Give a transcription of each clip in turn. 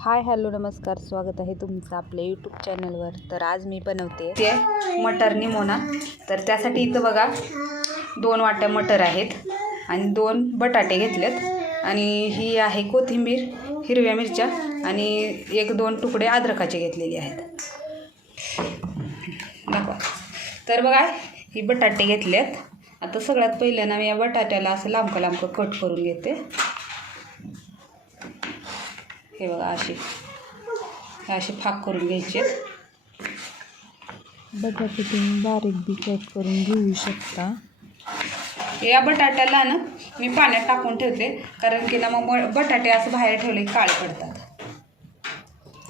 Hi hello नमस्कार स्वागत आहे तुमचं आपल्या यूट्यूब चॅनलवर तर आज मी बनवते ते मटर निमोना तर त्यासाठी इथं बघा दोन वाट्या मटर आहेत आणि दोन बटाटे घेतलेत. आणि ही आहे कोथिंबीर हिरव्या मिरच्या आणि एक दोन तुकडे अद्रकाचे घेतलेले आहेत. दाखवा. तर बघा ही बटाटे घेतलेत. आता सगळ्यात पहिल्यांदा मी या बटाट्याला असं लांबकं लांबकं कट करून घेते. हे बघा असे. हे असे फाक करून घ्यायचे. बटाटे तुम्ही बारीक बी कट करून घेऊ शकता. या बटाट्याला ना मी पाण्यात टाकून ठेवते. कारण की ना मग बटाटे असं बाहेर ठेवले काळे पडतात.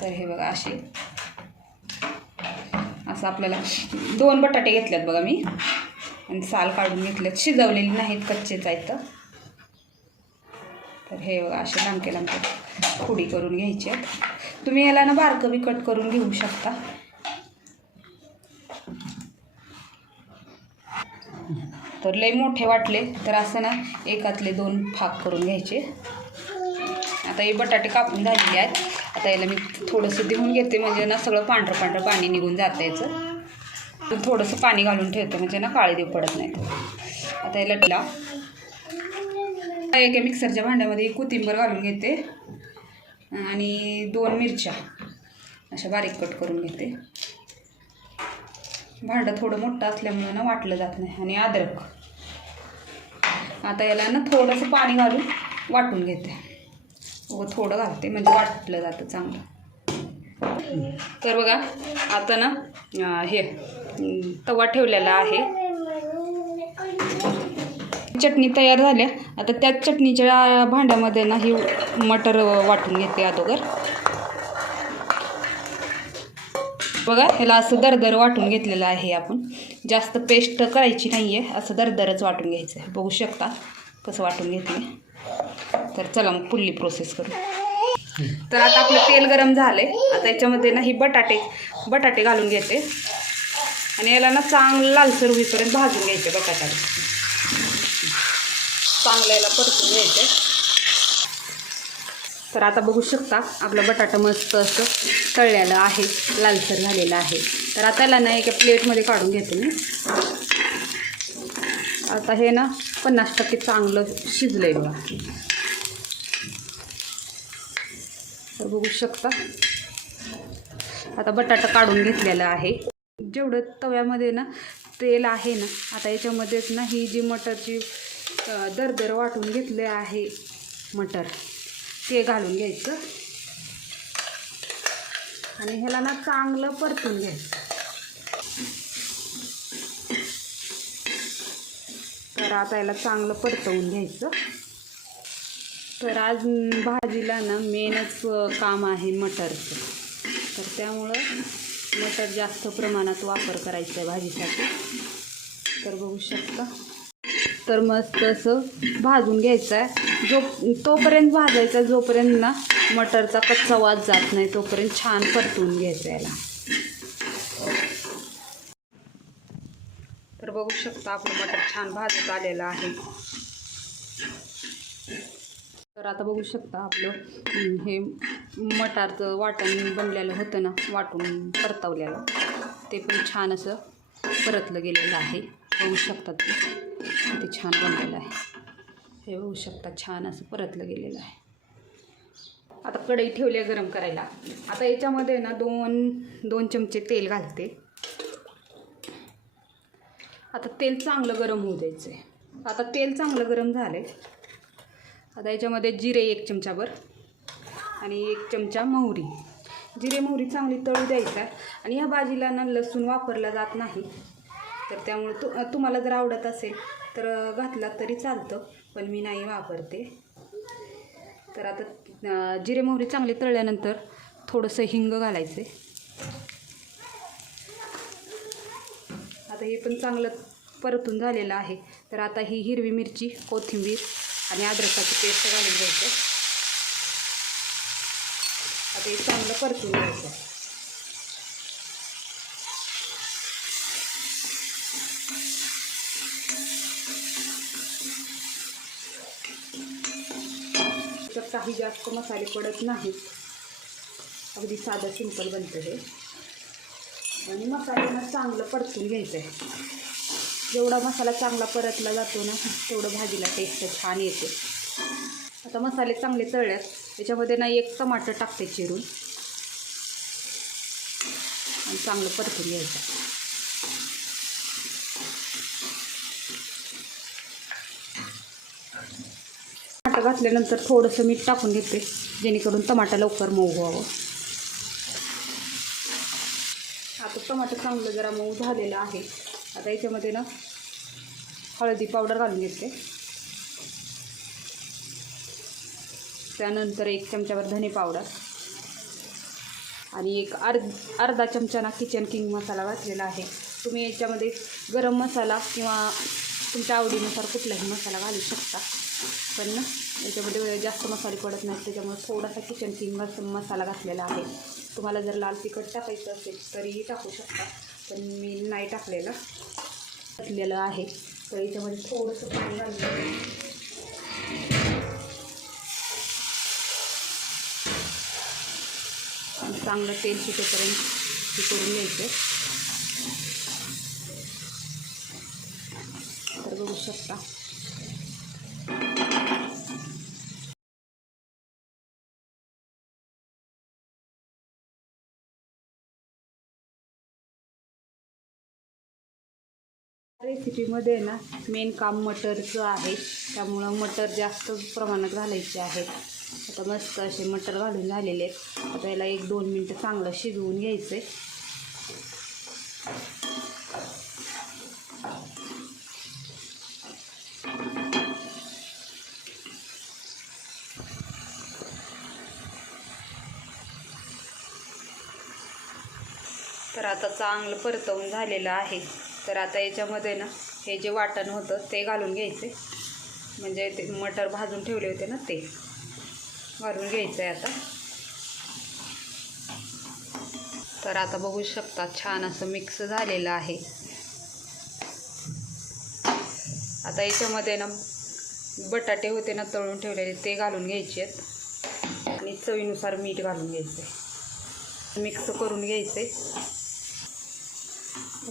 तर हे बघा असे. असं आपल्याला दोन बटाटे घेतलेत बघा मी. आणि साल काढून घेतलेत शिजवलेले नाहीत कच्चेच आहेत. तर तर हे बघा असे लांबके लांबके खुडी करून घ्यायचे तुम्ही याला ना बारकं बी कट करून घेऊ शकता. तर लई मोठे वाटले तर असं ना एकातले दोन फाक करून घ्यायचे. आता हे बटाटे कापून झालेले आहेत. आता याला मी थोडंसं देऊन घेते म्हणजे ना सगळं पांढरं पांढरं पाणी निघून जातं याचं. थोडंसं पाणी घालून ठेवते म्हणजे ना काळे देव पडत नाही. आता याला एका मिक्सरच्या भांड्यामध्ये कोथिंबर घालून घेते. आणि दोन मिरच्या अशा बारीक कट करून घेते. भांडं थोडं मोठं असल्यामुळं ना वाटलं जात नाही आणि अद्रक. आता याला ना थोडंसं पाणी घालून वाटून घेते. व थोडं घालते म्हणजे वाटलं जातं चांगलं. तर बघा आता ना हे तवा ठेवलेला आहे. चटणी तयार झाल्या. आता त्याच चटणीच्या भांड्यामध्ये ना ही मटर वाटून घेते अगोदर. बघा ह्याला असं दरदर वाटून घेतलेलं आहे आपण. जास्त पेस्ट करायची नाही आहे असं दरदरच वाटून घ्यायचं आहे. बघू शकता कसं वाटून घेतले तर चला मग पुल्ली प्रोसेस करू. तर आता आपलं तेल गरम झालं आहे आता याच्यामध्ये ना ही बटाटे बटाटे घालून घेते. आणि याला ना चांगलं लालसर होईपर्यंत भाजून घ्यायचे बटाट्याला चांगलं याला परतून घ्यायचं. तर आता बघू शकता आपलं बटाटा मस्त असं तळलेलं आहे लालसर झालेलं आहे. तर आता याला ना एका प्लेटमध्ये काढून घेते मी. आता हे ना पन्नास टक्के चांगलं शिजलं आहे बघा. तर बघू शकता आता बटाटा काढून घेतलेला आहे. जेवढं तव्यामध्ये ना तेल आहे ना आता याच्यामध्येच ना ही जी मटरची दरदर वाटून घेतले आहे मटर. ते घालून घ्यायचं. आणि ह्याला ना चांगलं परतून घ्यायचं. तर आता याला चांगलं परतवून घ्यायचं. तर आज भाजीला ना मेनच काम आहे मटरचं. तर त्यामुळं मटर जास्त प्रमाणात वापर करायचा आहे भाजीसाठी. तर बघू शकता. तर मस्त असं भाजून घ्यायचं आहे जो तोपर्यंत भाजायचा जोपर्यंत ना मटरचा कच्चा वास जात नाही तोपर्यंत छान परतून घ्यायचं याला. तर बघू शकता आपलं मटर छान भाजत आलेलं आहे. तर आता बघू शकता आपलं हे मटारचं वाटण बनलेलं होतं ना वाटून परतवलेलं. ते पण छान असं परतलं गेलेलं आहे. बघू शकता तुम्ही. ते छान बनलेलं आहे. हे होऊ शकता छान असं परतलं गेलेलं आहे. आता कढई ठेवली आहे गरम करायला. आता याच्यामध्ये ना दोन दोन चमचे तेल घालते. आता तेल चांगलं गरम होऊ द्यायचं आहे आता तेल चांगलं गरम झालं आहे आता याच्यामध्ये जिरे एक चमचाभर आणि एक चमचा मोहरी जिरे मोहरी चांगली तळू द्यायचा आणि ह्या भाजीला ना लसूण वापरला जात नाही. तर त्यामुळे तु तुम्हाला जर आवडत असेल तर घातला तरी चालतं पण मी नाही वापरते. तर आता जिरे मोहरी चांगली तळल्यानंतर थोडंसं हिंग घालायचं. आता हे पण चांगलं परतून झालेलं आहे. तर आता ही हिरवी मिरची कोथिंबीर आणि अद्रकाची पेस्ट घालून घ्यायचं. आता हे चांगलं परतून घ्यायचं. तर काही जास्त मसाले पडत नाहीत. अगदी साधं सिंपल बनतं हे. आणि मसाल्यांना चांगलं परतून घ्यायचं आहे जेवढा मसाला चांगला परतला जातो ना तेवढं भाजीला टेस्ट छान येते. आता मसाले चांगले तळल्यात. त्याच्यामध्ये ना एक टमाटर टाकते चिरून. आणि चांगलं परतून घ्यायचं. टमाटर घातल्यानंतर थोडंसं मीठ टाकून घेते जेणेकरून टमाटा लवकर मऊ व्हावं. आता टमाटर चांगलं जरा मऊ झालेलं आहे. आता याच्यामध्ये ना हळदी पावडर घालून घेते. त्यानंतर एक चमच्यावर धने पावडर. आणि एक अर्ध अर्धा चमचा ना किचन किंग मसाला घातलेला आहे. तुम्ही याच्यामध्ये गरम मसाला किंवा तुमच्या आवडीनुसार कुठलाही मसाला घालू शकता. पण ना याच्यामध्ये जास्त मसाले पडत नाहीत त्याच्यामुळे थोडासा किचन किंग मसाला घातलेला आहे. तुम्हाला जर लाल तिखट टाकायचं असेल तरीही टाकू शकता. पण मी नाही टाकलेलं. घातलेलं आहे. तर याच्यामध्ये थोडंसं पाणी घालून चांगलं तेल सुटेपर्यंत हे करून घ्यायचं. तर बघू शकता. रेसिपीमध्ये ना मेन काम मटरचं आहे. त्यामुळं मटर जास्त प्रमाणात घालायचे आहे आता मस्त असे मटर घालून झालेले आहेत. आता याला एक दोन मिनटं चांगलं शिजवून घ्यायचं आहे तर आता चांगलं परतवून झालेलं आहे. तर आता याच्यामध्ये ना हे जे वाटण होतं ते घालून घ्यायचे. म्हणजे ते मटर भाजून ठेवले होते ना ते. घालून घ्यायचं आहे आता. तर आता बघू शकता छान असं मिक्स झालेलं आहे. आता याच्यामध्ये ना बटाटे होते ना तळून ठेवलेले ते घालून घ्यायचे आहेत. आणि चवीनुसार मीठ घालून घ्यायचं मिक्स करून घ्यायचे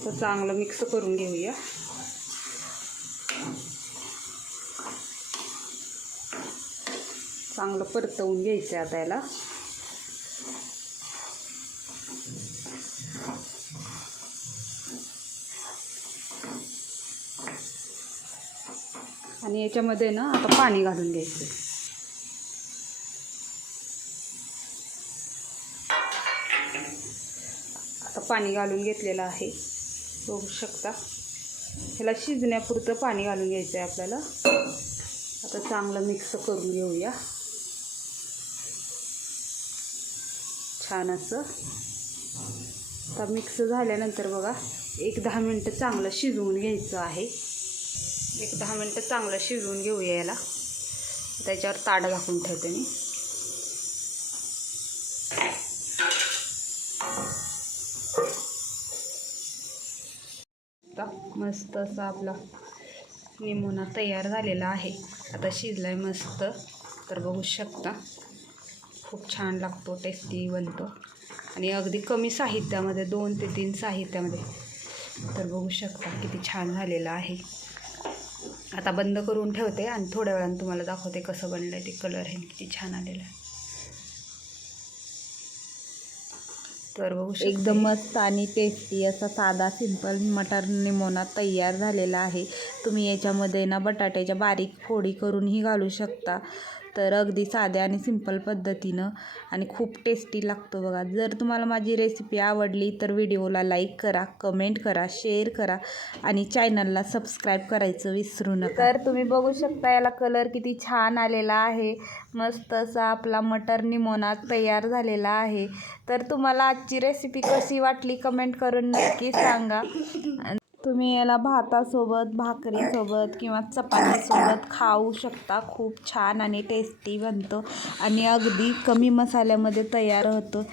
असं चांगलं मिक्स करून घेऊया. चांगलं परतवून घ्यायचं आहे आता याला. आणि याच्यामध्ये ना आता पाणी घालून घ्यायचं. आता पाणी घालून घेतलेलं आहे. बघू शकता. ह्याला शिजण्यापुरतं पाणी घालून घ्यायचं आहे आपल्याला. आता चांगलं मिक्स करून घेऊया. छान असं. आता मिक्स झाल्यानंतर बघा एक दहा मिनटं चांगलं शिजवून घ्यायचं आहे. एक दहा मिनटं चांगलं शिजवून घेऊया याला. त्याच्यावर ताट झाकून ठेवते मी. आता मस्त असा आपला निमोना तयार झालेला आहे. आता शिजलाय मस्त. तर बघू शकता. खूप छान लागतो टेस्टी बनतो. आणि अगदी कमी साहित्यामध्ये दोन ते तीन साहित्यामध्ये. तर बघू शकता किती छान झालेलं आहे. आता बंद करून ठेवते आणि थोड्या वेळानं तुम्हाला दाखवते कसं बनलं आहे ते कलर हे. किती छान आलेलं आहे. बघू शकता एकदम मस्त आणि टेस्टी असा साधा सिंपल मटर निमोना तयार झालेला आहे. तुम्ही याच्यामध्ये ना बटाट्याच्या बारीक फोडी करूनही घालू शकता. तर अगदी साध्या आणि सिंपल पद्धतीनं आणि खूप टेस्टी लागतो बघा. जर तुम्हाला माझी रेसिपी आवडली तर व्हिडिओला लाईक करा कमेंट करा शेअर करा आणि चॅनलला सबस्क्राईब करायचं विसरू नका. तर तुम्ही बघू शकता याला कलर किती छान आलेला आहे. मस्त असा आपला मटर निमोना तयार झालेला आहे. तर तुम्हाला आजची रेसिपी कशी वाटली कमेंट करून नक्की सांगा. तुम्ही याला भातासोबत भाकरीसोबत किंवा चपातीसोबत खाऊ शकता. खूप छान आणि टेस्टी बनतो. आणि अगदी कमी मसाल्यामध्ये तयार होतो.